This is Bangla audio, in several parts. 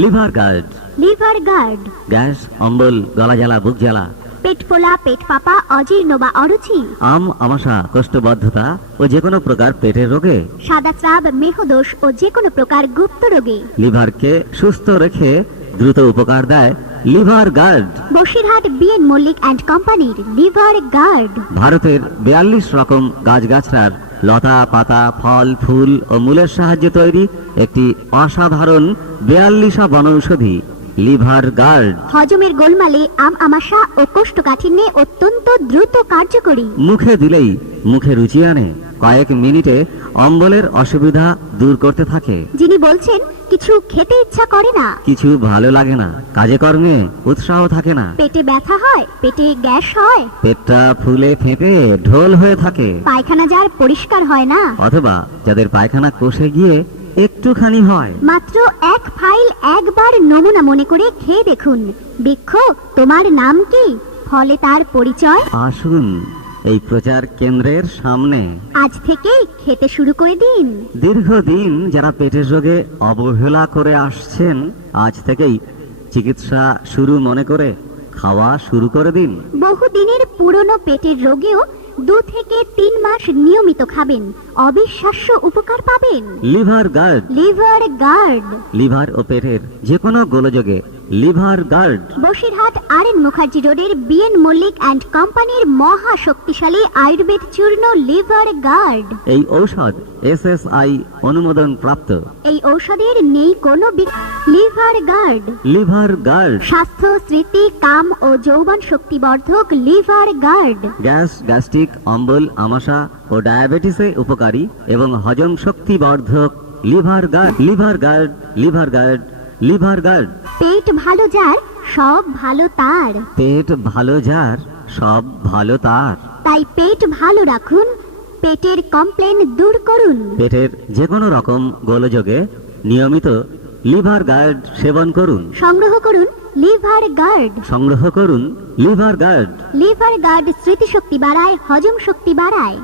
Liver guard. Liver guard. Gas, অম্বল, গলা জ্বালা, বুক জ্বালা, পেট ফোলা, পেট ফাঁপা, অজীর্ণ বা অরুচি, আমাশা, কোষ্ঠবদ্ধতা ও যে কোনো প্রকার পেটের রোগে, সাদা স্রাব, মেহদোষ ও যে কোনো প্রকার গুপ্ত রোগে লিভারকে সুস্থ রেখে দ্রুত উপকার দেয় liver guard. Basirhat BN Mallick and কোম্পানির লিভার গার্ড। ভারতের 42 রকম গাছগাছড়ার লতা পাতা, ফল ফুল ও মূলের সাহায্যে তৈরি একটি অসাধারণ 42 বনৌষধি লিভার গার্ড। হজমের গোলমালে, আমাশা ও কোষ্ঠকাঠিন্যে অত্যন্ত দ্রুত কার্যকরী। মুখে দিলেই মুখে রুচি আনে, কয়েক মিনিটে অম্বলের অসুবিধা দূর করতে থাকে। যিনি বলছেন কিছু খেতে ইচ্ছা করে না, কিছু ভালো লাগে না, কাজে কর্মে উৎসাহ থাকে না, পেটে ব্যথা হয়, পেটে গ্যাস হয়, পেটটা ফুলে ফেঁপে ঢোল হয়ে থাকে, পায়খানা যার পরিষ্কার হয় না, অথবা যাদের পায়খানা কষে গিয়ে একটুখানি হয়, মাত্র এক ফাইল একবার নমুনা মনে করে খেয়ে দেখুন। বৃক্ষ, তোমার নাম কি? ফলে তার পরিচয়। আসুন এই প্রচার কেন্দ্রের সামনে আজ থেকেই খেতে শুরু করে দিন। দীর্ঘদিন যারা পেটের রোগে অবহেলা করে আসছেন, আজ থেকেই চিকিৎসা শুরু মনে করে খাওয়া শুরু করে দিন। বহুদিনের পুরনো পেটের রোগেও 2 থেকে 3 মাস নিয়মিত খাবেন, অবিশ্বাস্য উপকার পাবেন। Liver guard. Liver guard. Liver ও পেটের যে কোনো গোলযোগে liver guard. Basirhat RN Mukherjee রোডের বিএন মল্লিক অ্যান্ড কোম্পানির মহা শক্তিশালী আয়ুর্বেদ চূর্ণ লিভার গার্ড। এই ঔষধ SSI অনুমোদন প্রাপ্ত। এই ঔষধের নেই কোনো লিভার গার্ড। Liver guard. স্বাস্থ্য, স্মৃতি, কাম ও যৌবন শক্তিবর্ধক লিভার গার্ড। গ্যাস, গ্যাস্ট্রিক, অম্বল, আমাশা ও ডায়াবেটিসে উপকারী এবং হজম শক্তি বর্ধক liver guard. Liver guard, liver guard, liver guard. পেট ভালো যার, সব ভালো তার। পেট ভালো যার, সব ভালো তার। তাই পেট ভালো রাখুন, পেটের কমপ্লেন দূর করুন। পেটের যে কোনো রকম গোলযোগে নিয়মিত লিভার গার্ড সেবন করুন। সংগ্রহ করুন লিভার গার্ড। সংগ্রহ করুন লিভার গার্ড। লিভার গার্ড স্মৃতিশক্তি বাড়ায়, হজম শক্তি বাড়ায়,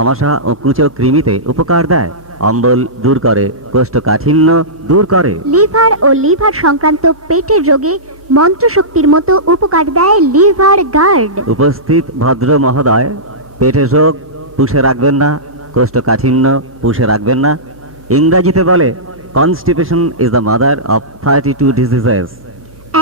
আমাশা ও কুঁচো কৃমিতে উপকার দেয়, অম্বল দূর করে, কোষ্ঠকাঠিন্য দূর করে। লিভার ও লিভার সংক্রান্ত পেটের রোগে মন্ত্রশক্তির মতো উপকার দেয় লিভার গার্ড। উপস্থিত ভদ্র মহোদয়, পেটের রোগ পুষে রাখবেন না, কোষ্ঠকাঠিন্য পুষে রাখবেন না। ইংরাজিতে বলে constipation is the mother of 32 diseases.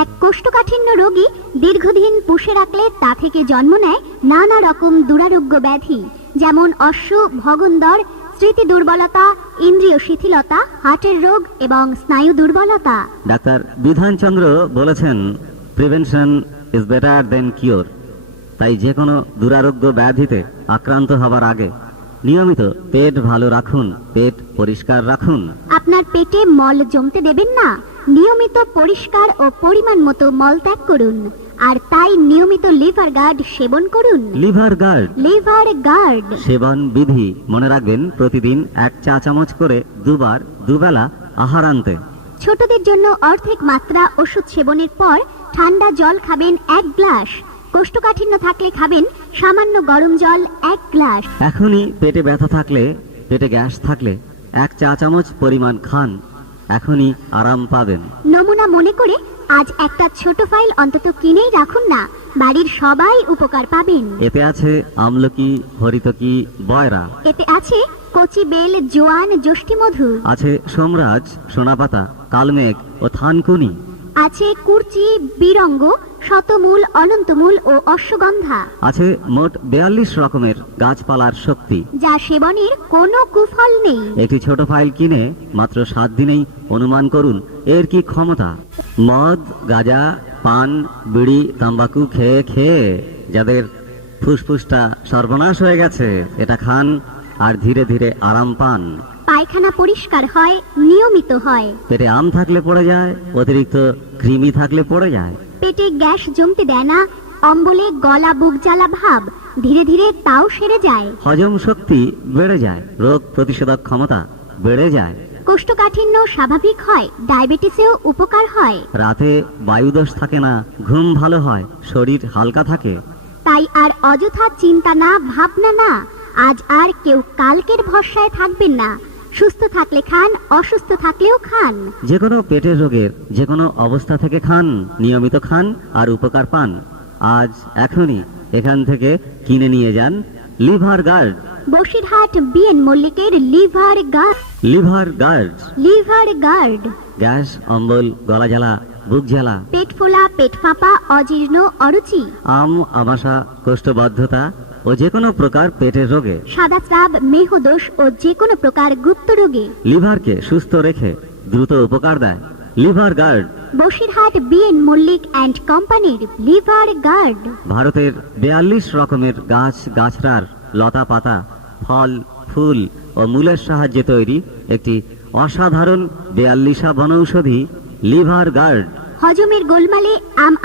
এক কোষ্ঠকাঠিন্য রোগী দীর্ঘদিন পুষে রাখলে তা থেকে জন্ম নেয় নানা রকম দুরারোগ্য ব্যাধি, যেমন অশ্ব, ভগন্দর, স্মৃতি দুর্বলতা, ইন্দ্রিয় শিথিলতা, হার্টের রোগ এবং স্নায়ু দুর্বলতা। ডাক্তার বিধানচন্দ্র বলেছেন, prevention is better then cure. তাই যে কোনো দুরারোগ্য ব্যাধিতে আক্রান্ত হবার আগে নিয়মিত পেট ভালো রাখুন, পেট পরিষ্কার রাখুন। আপনার পেটে মল জমতে দেবেন না, নিয়মিত পরিষ্কার ও পরিমাণ মতো মল ত্যাগ করুন। আর তাই নিয়মিত লিভার গার্ড সেবন করুন। Liver guard. লিভার গার্ড সেবন বিধি মনে রাখবেন, প্রতিদিন 1 চা চামচ করে দুবার দুবেলা আহারান্তে। ছোটদের জন্য অর্ধেক মাত্রা ওষুধ সেবনের পর ঠান্ডা জল খাবেন 1 গ্লাস। কোষ্ঠকাঠিন্য থাকলে খাবেন সামান্য গরম জল 1 গ্লাস। এখনই পেটে ব্যথা থাকলে, পেটে গ্যাস থাকলে 1 চা চামচ পরিমাণ খান, এখনই আরাম পাবেন। নমুনা মনে করে আজ একটা ছোট ফাইল অন্তত কিনেই রাখুন না, বাড়ির সবাই উপকার পাবেন। এতে আছে আমলকি, হরিতকি, বয়রা। এতে আছে কচি বেল, জোয়ান, যষ্টি মধু। আছে সোমরাজ, সোনাপাতা, কালমেঘ ও থানকুনি। আছে কুরচি, বিরঙ্গ, শতমূল, অনন্তমূল ও অশ্বগন্ধা। আছে মোট 42 রকমের গাছপালার শক্তি, যা সেবনের কোনো কুফল নেই। একটি ছোট ফাইল কিনে মাত্র 7 দিনেই অনুমান করুন এর কি ক্ষমতা। মদ, গাঁজা, পান, বিড়ি, তাম্বাকু খেয়ে খেয়ে যাদের ফুসফুসটা সর্বনাশ হয়ে গেছে, এটা খান আর ধীরে ধীরে আরাম পান। পায়খানা পরিষ্কার হয়, নিয়মিত হয়। পেটে আম থাকলে পড়ে যায়, অতিরিক্ত কৃমি থাকলে পড়ে যায়। পেটে গ্যাস জমতে দেয় না, অম্বলে গলা বুক জ্বালা ভাব ধীরে ধীরে তাও সেরে যায়। হজম শক্তি বেড়ে যায়, রোগ প্রতিষেধক ক্ষমতা বেড়ে যায়। কোষ্ঠকাঠিন্য স্বাভাবিক হয়, ডায়াবেটিসেও উপকার হয়। রাতে বায়ুদোষ থাকে না, ঘুম ভালো হয়, শরীর হালকা থাকে। তাই আর অযথা চিন্তা না, ভাবনা না। আজ আর কেউ কালকের ভরসায় থাকবেন না। সুস্থ থাকলে খান, অসুস্থ থাকলেও খান। যে কোনো পেটের রোগের যে কোনো অবস্থা থেকে খান, নিয়মিত খান আর উপকার পান। আজ এখনই এখান থেকে কিনে নিয়ে যান লিভার গার্ড। বসিরহাট বিএন মল্লিকের liver guard. Liver guard, liver guard. Gas, অম্বল, গলা জ্বালা, বুক জ্বালা, পেট ফোলা, পেট ফাঁপা, অজীর্ণ, অরুচি, আমাশা, কোষ্ঠবদ্ধতা ও যে কোনো প্রকার পেটের রোগে, সাদা স্রাব, মেহদোষ ও যে কোনো প্রকার গুপ্ত রোগে লিভারকে সুস্থ রেখে দ্রুত উপকার দেয় liver guard. Basirhat BN Mallick and কোম্পানির লিভার গার্ড। ভারতের 42 রকমের গাছ গাছড়ার লতা পাতা, ফল ফুল ও মূলের সাহায্যে তৈরি একটি অসাধারণ 42 বনৌষধি লিভার গার্ড। হজমের গোলমালে,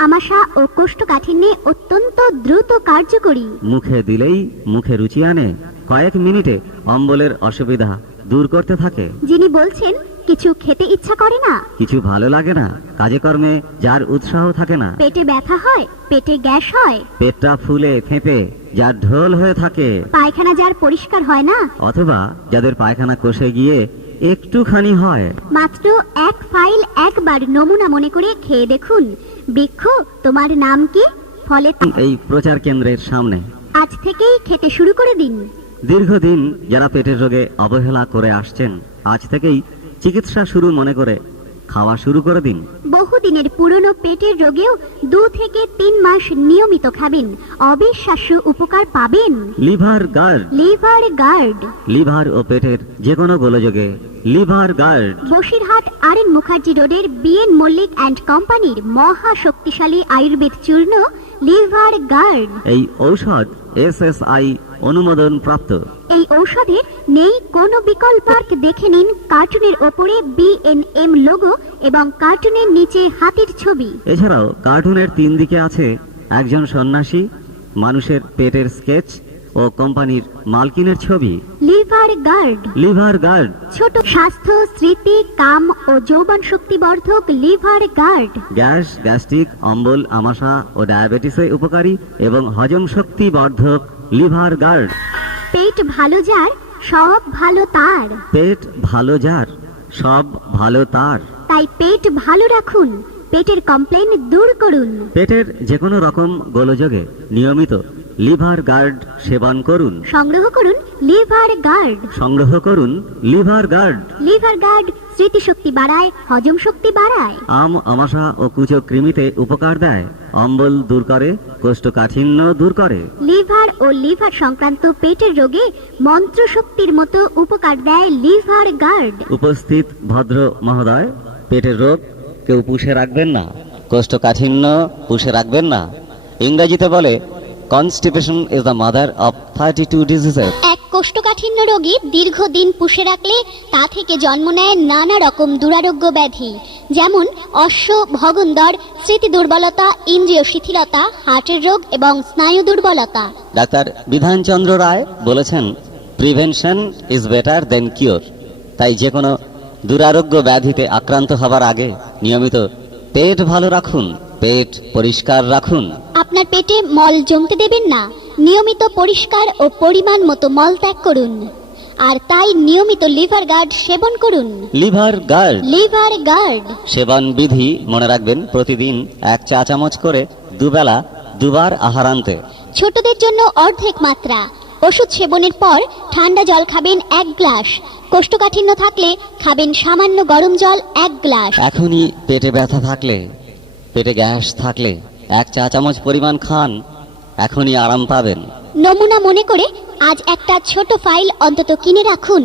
আমাশা ও কোষ্ঠকাঠিন্যে অত্যন্ত দ্রুত কার্যকরী। মুখে দিলেই মুখে রুচি আনে, কয়েক মিনিটে অম্বলের অসুবিধা দূর করতে থাকে। যিনি বলছেন কিছু খেতে ইচ্ছা করে না, কিছু ভালো লাগে না, কাজে কর্মে যার উৎসাহ থাকে না, পেটে ব্যথা হয়, পেটে গ্যাস হয়, পেটটা ফুলে ফেঁপে যার ঢোল হয়ে থাকে, পায়খানা যার পরিষ্কার হয় না, অথবা যাদের পায়খানা কষে গিয়ে একটুখানি হয়, মাত্র এক ফাইল একবার নমুনা মনে করে খেয়ে দেখুন। বৃক্ষ, তোমার নাম কি? ফলে এই প্রচার কেন্দ্রের সামনে আজ থেকেই খেতে শুরু করে দিন। দীর্ঘদিন যারা পেটের রোগে অবহেলা করে আসছেন, আজ থেকেই চিকিৎসা শুরু মনে করে খাওয়া শুরু করে দিন। বহুদিনের পুরনো পেটের রোগেও 2 থেকে 3 মাস নিয়মিত খাবেন, অবিশ্বাস্য উপকার পাবেন। Liver guard, liver guard. Liver ও পেটের যে কোনো গোলযোগে liver guard. Basirhat RN Mukherjee রোডের বিএন মল্লিক অ্যান্ড কোম্পানির মহা শক্তিশালী আয়ুর্বেদ চূর্ণ লিভার গার্ড। এই ঔষধ SSI অনুমোদন প্রাপ্ত। এই ঔষধের নেই কোনো বিকল্প। দেখে নিন কার্টুনের ওপরে BNM লোগো এবং কার্টুনের নিচে হাতির ছবি। এছাড়াও কার্টুনের 3 দিকে আছে একজন সন্ন্যাসী, মানুষের পেটের স্কেচ ও কোম্পানির মালকিনের ছবি। Liver guard. লিভার গার্ড, ছোট স্বাস্থ্য, স্মৃতি, কাম ও যৌবন শক্তি বর্ধক লিভার গার্ড। গ্যাস, গ্যাস্ট্রিক, অম্বল, আমাশা ও ডায়াবেটিসে উপকারী এবং হজম শক্তি বর্ধক লিভার গার্ড। পেট ভালো যার, সব ভালো তার। পেট ভালো যার, সব ভালো তার। তাই পেট ভালো রাখুন, পেটের কমপ্লেন দূর করুন। পেটের যে কোনো রকম গোলযোগে নিয়মিত লিভার গার্ড সেবন করুন। সংগ্রহ করুন লিভার গার্ড। সংগ্রহ করুন লিভার গার্ড। লিভার গার্ড স্মৃতিশক্তি বাড়ায়, হজম শক্তি বাড়ায়, আমাশা ও কুচো কৃমিতে উপকার দেয়, অম্বল দূর করে, কোষ্ঠকাঠিন্য দূর করে। লিভার ও লিভার সংক্রান্ত পেটের রোগে মন্ত্র শক্তির মতো উপকার দেয় লিভার গার্ড। উপস্থিত ভদ্র মহোদয়, পেটের রোগ কেউ পুষে রাখবেন না, কোষ্ঠকাঠিন্য পুষে রাখবেন না। ইংরেজিতে বলে constipation is the mother of 32 diseases. এক কোষ্ঠকাঠিন্য রোগী দীর্ঘদিন পুষে রাখলে তা থেকে জন্ম নেয় নানা রকম দুরারোগ্য ব্যাধি, যেমন অশ্ব, ভগন্দর, স্মৃতি দুর্বলতা, ইন্দ্রিয় শিথিলতা, হার্টের রোগ এবং স্নায়ু দুর্বলতা। ডাক্তার বিধানচন্দ্র রায় বলেছেন, prevention is better then cure. তাই যে কোনো দুরারোগ্য ব্যাধিতে আক্রান্ত হবার আগে নিয়মিত পেট ভালো রাখুন, পেট পরিষ্কার রাখুন। আপনার পেটে মল জমতে দেবেন না, নিয়মিত পরিষ্কার ও পরিমাণ মতো মল ত্যাগ করুন। আর তাই নিয়মিত লিভার গার্ড সেবন করুন। Liver guard. লিভার গার্ড সেবন বিধি মনে রাখবেন, প্রতিদিন 1 চা চামচ করে দুবেলা 2 বার আহারান্তে। ছোটদের জন্য অর্ধেক মাত্রা। ওষুধ সেবনের পর ঠান্ডা জল খাবেন 1 গ্লাস। কোষ্ঠকাঠিন্য থাকলে খাবেন সামান্য গরম জল 1 গ্লাস। এখনই পেটে ব্যথা থাকলে, পেটে গ্যাস থাকলে 1 চা চামচ পরিমাণ খান, এখনই আরাম পাবেন। নমুনা মনে করে আজ একটা ছোট ফাইল অন্তত কিনে রাখুন,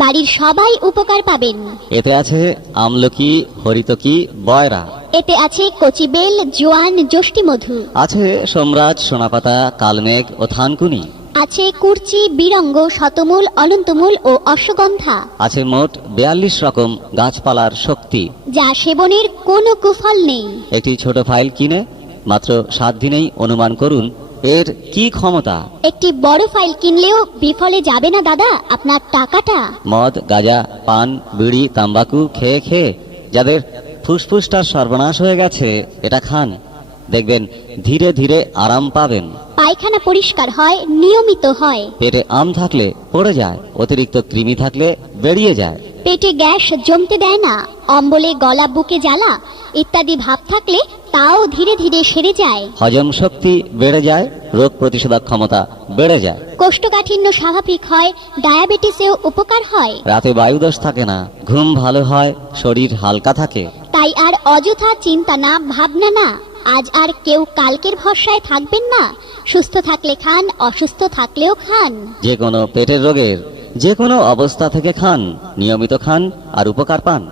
বাড়ির সবাই উপকার পাবেন। এতে আছে আমলকি, হরিতকি, বয়রা। এতে আছে কচি বেল, জোয়ান, যষ্টি মধু। আছে সোমরাজ, সোনাপাতা, কালমেঘ ও থানকুনি। আছে কুরচি, বিরঙ্গ, শতমূল, অনন্তমূল ও অশ্বগন্ধা। আছে মোট 42 রকম গাছপালার শক্তি, যা সেবনের কোনো কুফল নেই। একটি ছোট ফাইল কিনে মাত্র 7 দিনেই অনুমান করুন এর কি ক্ষমতা। একটি বড় ফাইল কিনলেও বিফলে যাবে না দাদা আপনার টাকাটা। মদ, গাঁজা, পান, বিড়ি, তাম্বাকু খেয়ে খেয়ে যাদের ফুসফুসটার সর্বনাশ হয়ে গেছে, এটা খান, দেখবেন ধীরে ধীরে আরাম পাবেন। পায়খানা পরিষ্কার হয়, নিয়মিত হয়। পেটে আম থাকলে পড়ে যায়, অতিরিক্ত কৃমি থাকলে বেরিয়ে যায়। পেটে গ্যাস জমতে দেয় না, অম্বলে গলা বুকে জ্বালা ইত্যাদি ভাব থাকলে তাও ধীরে ধীরে সেরে যায়। হজম শক্তি বেড়ে যায়, রোগ প্রতিরোধক ক্ষমতা বেড়ে যায়। কোষ্ঠকাঠিন্য স্বাভাবিক হয়, ডায়াবেটিসেও উপকার হয়। রাতে বায়ুদোষ থাকে না, ঘুম ভালো হয়, শরীর হালকা থাকে। তাই আর অযথা চিন্তা না, ভাবনা না। আজ আর কেউ কালকের ভরসায় থাকবেন না। সুস্থ থাকলে খান, অসুস্থ থাকলেও খান। যে কোনো পেটের রোগের যে কোনো অবস্থা থেকে খান, নিয়মিত খান আর উপকার পান।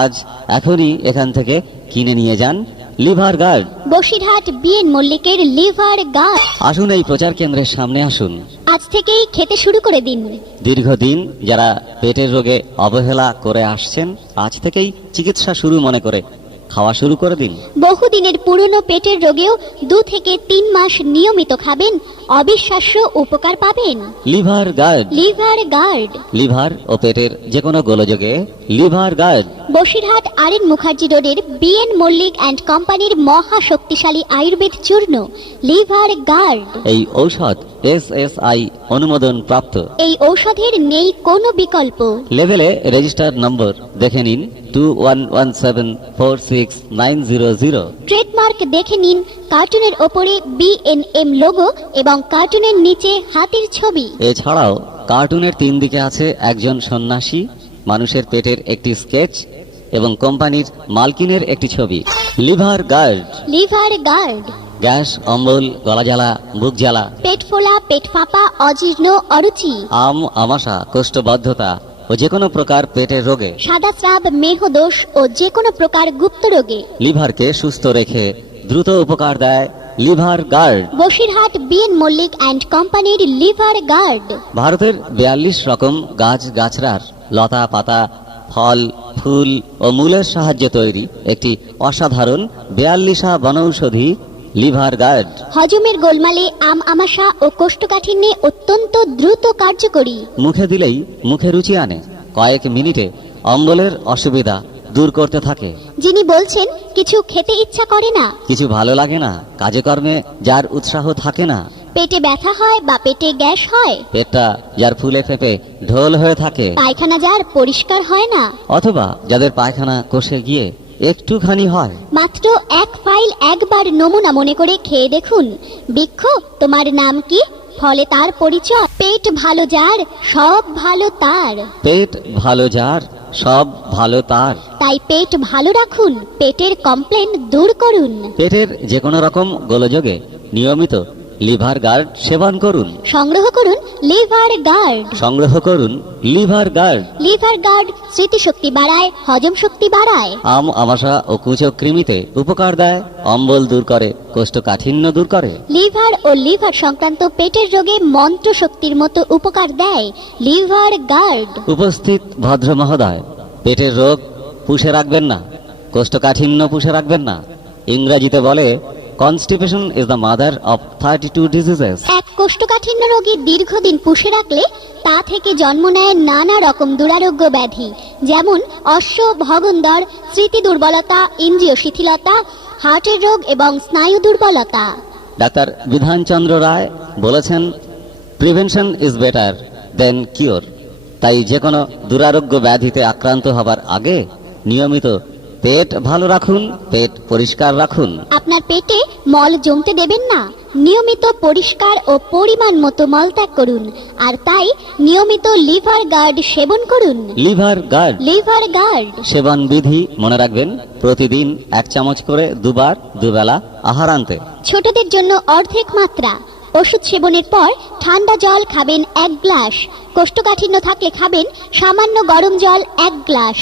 আজ এখনই এখান থেকে কিনে নিয়ে যান লিভার গার্ড। বসিরহাট বিএন মল্লিকের লিভার গার্ড। আসুন এই প্রচার কেন্দ্রের সামনে আসুন। আজ থেকেই খেতে শুরু করে দিন। দীর্ঘদিন যারা পেটের রোগে অবহেলা করে আসছেন, আজ থেকেই চিকিৎসা শুরু মনে করে খাওয়া শুরু করে দিন। বহুদিনের পুরনো পেটের রোগেও 2 থেকে 3 মাস নিয়মিত খাবেন, অবিশ্বাস্য উপকার পাবেন। Liver guard. Liver guard. Liver ও পেটের যে কোনো গোলযোগে liver guard. Basirhat RN Mukherjee রোডের বিএন মল্লিক অ্যান্ড কোম্পানির মহা শক্তিশালী আয়ুর্বেদ চূর্ণ লিভার গার্ড। এই ঔষধ SSI অনুমোদন প্রাপ্ত। এই ঔষধের নেই কোনো বিকল্প। লেভেলে রেজিস্টার নম্বর দেখে নিন 2117469000। ট্রেডমার্ক দেখে নিন, কার্টুনের ওপরে BNM লোগো এবং কার্টুনের নিচে হাতির ছবি। এছাড়াও কার্টুনের 3 দিকে আছে একজন সন্ন্যাসী, মানুষের পেটের একটি স্কেচ এবং কোম্পানির মালকিনের একটি ছবি। Liver guard. Liver guard. Gas, অম্বল, গলা জ্বালা, বুক জ্বালা, পেট ফোলা, পেট ফাঁপা, অজীর্ণ, অরুচি, আমাশা, কোষ্ঠবদ্ধতা ও যে কোনো প্রকার পেটের রোগে, সাদা স্রাব, মেহদোষ ও যে কোনো প্রকার গুপ্ত রোগে লিভারকে সুস্থ রেখে দ্রুত উপকার দেয় liver guard. Basirhat BN Mallick and কোম্পানির লিভার গার্ড। ভারতের 42 রকম গাছ গাছড়ার লতা পাতা, ফল, ফুল ও মূলের সাহায্যে তৈরি একটি অসাধারণ 42 বনৌষধি লিভার গার্ড। হজমের গোলমালে, আমাশা ও কোষ্ঠকাঠিন্যে অত্যন্ত দ্রুত কার্যকরী। মুখে দিলেই মুখে রুচি আনে, কয়েক মিনিটে অম্বলের অসুবিধা দূর করতে থাকে। যিনি বলছেন কিছু খেতে ইচ্ছা করে না, কিছু ভালো লাগে না, কাজে কর্মে যার উৎসাহ থাকে না, পেটে ব্যথা হয় বা পেটে গ্যাস হয়, পেটটা যার ফুলে ফেপে ঢোল হয়ে থাকে, পায়খানা যার পরিষ্কার হয় না, অথবা যাদের পায়খানা কষে গিয়ে একটুখানি হয়, মাত্র 1 ফাইল একবার নমুনা মনে করে খেয়ে দেখুন। বৃক্ষ, তোমার নাম কি? ফলে তার পরিচয়। পেট ভালো যার, সব ভালো তার। পেট ভালো যার, সব ভালো তার। তাই পেট ভালো রাখুন, পেটের কমপ্লেন দূর করুন। পেটের যে কোনো রকম গোলযোগে নিয়মিত লিভার গার্ড সেবন করুন। সংগ্রহ করুন লিভার গার্ড। সংগ্রহ করুন লিভার গার্ড। লিভার গার্ড স্মৃতিশক্তি বাড়ায়, হজম শক্তি বাড়ায়, আমাশা ও কুচো কৃমিতে উপকার দেয়, অম্বল দূর করে, কোষ্ঠকাঠিন্য দূর করে। লিভার ও লিভার সংক্রান্ত পেটের রোগে মন্ত্র শক্তির মতো উপকার দেয় লিভার গার্ড। উপস্থিত ভদ্র মহোদয়, পেটের রোগ পুষে রাখবেন না, কোষ্ঠকাঠিন্য পুষে রাখবেন না। ইংরেজিতে বলে constipation is the mother of 32 diseases. এক কোষ্ঠকাঠিন্য রোগী দীর্ঘদিন পুষে রাখলে তা থেকে জন্ম নেয় নানা রকম দুরারোগ্য ব্যাধি, যেমন অশ্ব, ভগন্দর, স্মৃতি দুর্বলতা, ইন্দ্রিয় শিথিলতা, হার্টের রোগ এবং স্নায়ু দুর্বলতা। ডাক্তার বিধানচন্দ্র রায় বলেছেন, prevention is better then cure. তাই যে কোনো দুরারোগ্য ব্যাধিতে আক্রান্ত হবার আগে নিয়মিত পেট ভালো রাখুন, পেট পরিষ্কার রাখুন। আপনার পেটে মল জমতে দেবেন না, নিয়মিত পরিষ্কার ও পরিমাণ মতো মলত্যাগ করুন। আর তাই নিয়মিত লিভার গার্ড সেবন করুন। Liver guard. লিভার গার্ড সেবন বিধি মনে রাখবেন, প্রতিদিন 1 চামচ করে দুবার, দুবেলা আহারান্তে। ছোটদের জন্য অর্ধেক মাত্রা। ওষুধ সেবনের পর ঠান্ডা জল খাবেন 1 গ্লাস। কোষ্ঠকাঠিন্য থাকলে খাবেন সামান্য গরম জল 1 গ্লাস।